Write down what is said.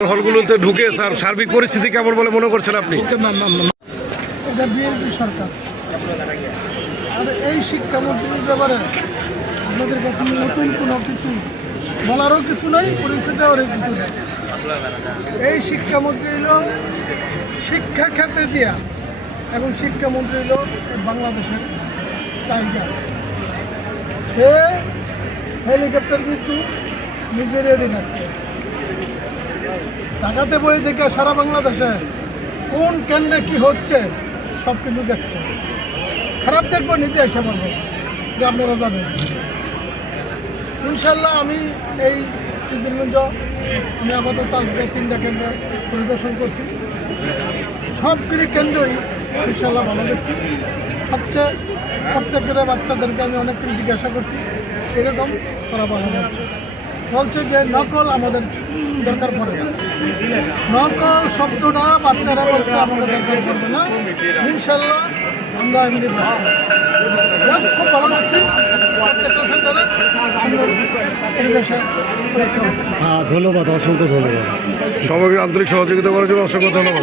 হলগুলোতে ঢুকে স্যার সার্বিক পরিস্থিতি কেমন বলে মনে করছেন আপনি? এটা বিএনপি সরকার। আর এই শিক্ষামন্ত্রীর ব্যাপারে আপনাদের কাছে নতুন কোনো কিছু বলারও কিছু নাই, পরিস্থিতিও কিছু নেই। এই শিক্ষামন্ত্রী হলো শিক্ষা খাতে দিয়া এবং শিক্ষামন্ত্রী হলো বাংলাদেশের টাইগার। সে হেলিকপ্টার কিন্তু নিজের রেডি থাকছে, ঢাকাতে বই দেখে সারা বাংলাদেশে কোন কেন্দ্রে কি হচ্ছে সব কিন্তু দেখছে। খারাপ দেখবো নিজে এসে পারবো, যে আপনারা জানেন। ইনশাল্লাহ আমি এই সিদ্ধিরগঞ্জ আমি আপাতত আজকে 3টা কেন্দ্র পরিদর্শন করছি, সবগুলি কেন্দ্রই ইনশাল্লাহ ভালো দেখছি। সবচেয়ে প্রত্যেকের বাচ্চাদেরকে আমি অনেক কিছু জিজ্ঞাসা করছি, এরকম তারা ভালো বলছে যে নকল আমাদের দরকার পড়ে না। নকল শব্দটা বাচ্চারা বলছে আমাদের দরকার পড়বে না। ইনশাল্লাহ আমরা এমনি খুব ভালো লাগছি। প্রত্যেকটা সেন্টারে ধন্যবাদ, অসংখ্য ধন্যবাদ। সবাইকে আন্তরিক সহযোগিতা করার জন্য অসংখ্য ধন্যবাদ।